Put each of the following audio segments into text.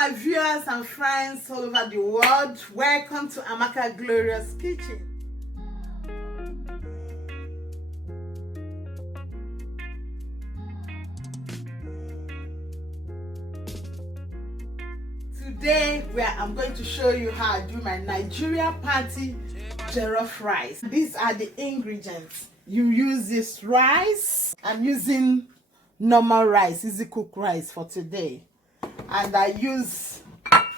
my viewers and friends all over the world. Welcome to Amaka Glorious Kitchen. Today I'm going to show you how I do my Nigeria party jollof rice. These are the ingredients. You use this rice. I'm using normal rice, easy cook rice for today. And I use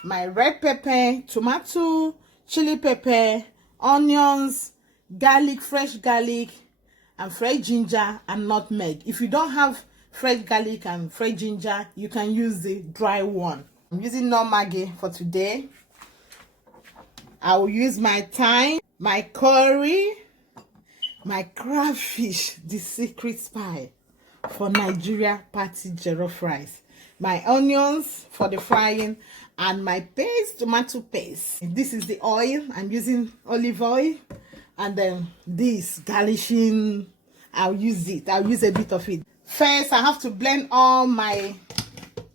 my red pepper, tomato, chili pepper, onions, garlic, fresh garlic, and fresh ginger and nutmeg. If you don't have fresh garlic and fresh ginger, you can use the dry one. I'm using no Maggi for today. I will use my thyme, my curry, my crayfish, the secret spy for Nigeria party jollof rice, my onions for the frying, and my paste, tomato paste. This is the oil. I'm using olive oil, and then this garnishing, I'll use it. I'll use a bit of it. First, I have to blend all my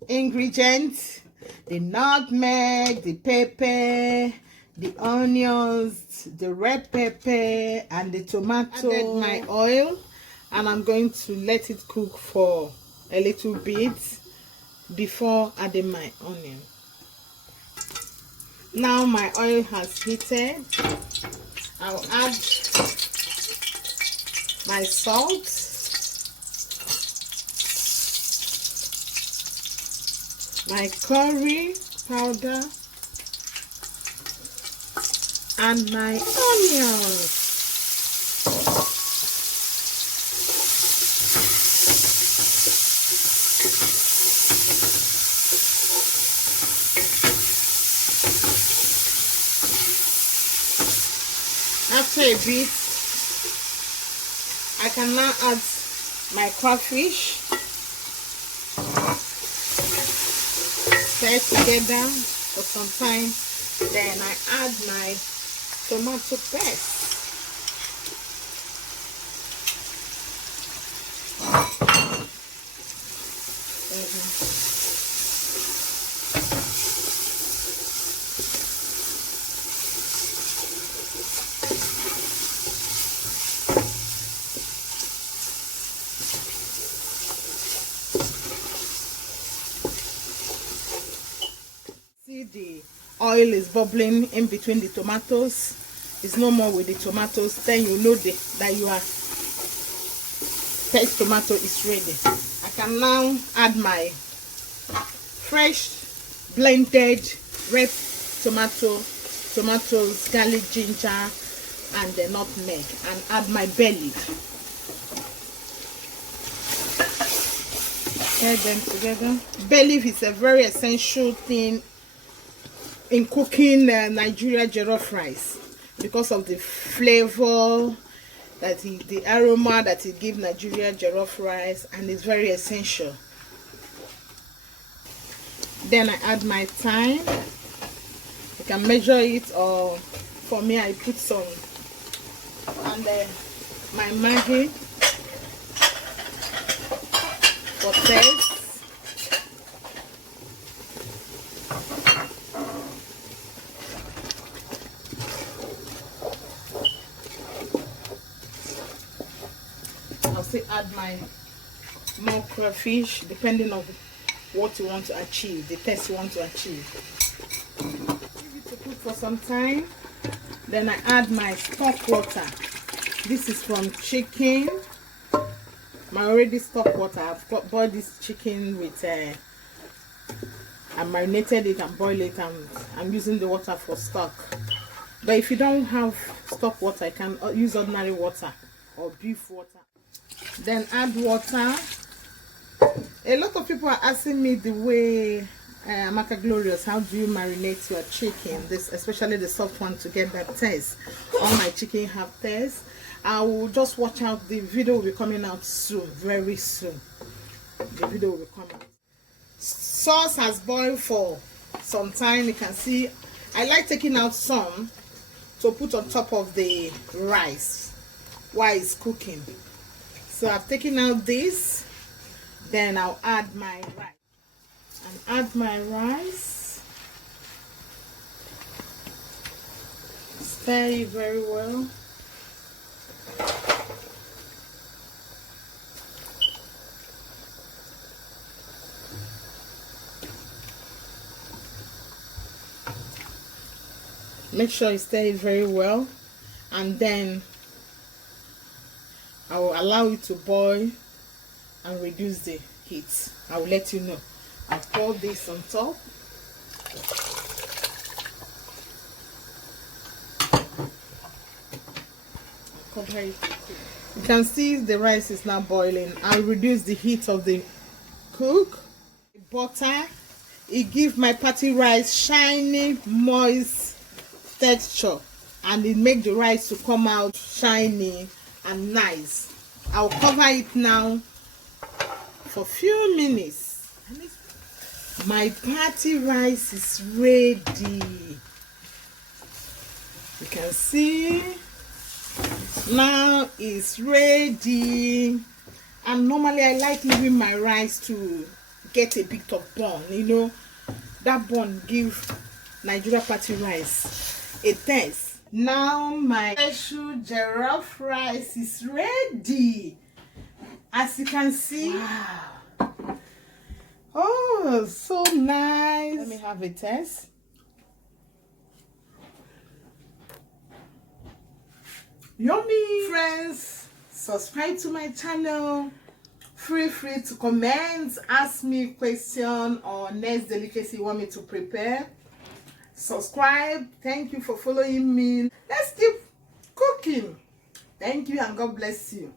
ingredients: the nutmeg, the pepper, the onions, the red pepper, and the tomato. Added my oil, and I'm going to let it cook for a little bit before adding my onion. Now my oil has heated. I'll add my salt, my curry powder, and my onions. After a bit, I can now add my crayfish. Stir together for some time. Then I add my tomato paste. See, the oil is bubbling in between the tomatoes. It's no more with the tomatoes. Then you know that your paste tomato is ready. I can now add my fresh blended red tomatoes, garlic, ginger, and the nutmeg, and add my bay leaf. Add them together. Bay leaf is a very essential thing in cooking Nigeria jollof rice because of the flavor, the aroma that it gives Nigeria jollof rice, and it's very essential. Then I add my thyme. You can measure it, or for me I put some, and my Maggi for taste. I'll still add my more crayfish depending on what you want to achieve, the taste you want to achieve. Leave it to cook for some time. Then I add my stock water. This is from chicken. My already stock water. I've boiled this chicken with I marinated it and boiled it, and I'm using the water for stock. But if you don't have stock water, you can use ordinary water or beef water. Then add water. A lot of people are asking me the way, Amaka Glorious, how do you marinate your chicken, especially the soft one, to get that taste? All my chicken have taste. I will just watch out. The video will be coming out soon, very soon. The video will be coming out. Sauce has boiled for some time. You can see I like taking out some to put on top of the rice while it's cooking. So I've taken out this. Then I'll add my rice. And add my rice. stir it very well. Make sure you stir it very well, and then I will allow it to boil and reduce the heat. I will let you know. I'll pour this on top. I'll cover it. You can see the rice is now boiling. I'll reduce the heat of the cook. Butter, it gives my party rice shiny, moist texture, and it makes the rice to come out shiny and nice. I'll cover it now for a few minutes. My party rice is ready. You can see now it's ready. And normally I like leaving my rice to get a bit of bun. You know, that bun gives Nigeria party rice a taste. Now my special jollof rice is ready. As you can see, wow. Oh, so nice. Let me have a taste. Yummy. Friends, subscribe to my channel. Feel free to comment, ask me question or next delicacy you want me to prepare. Subscribe. Thank you for following me. Let's keep cooking. Thank you and God bless you.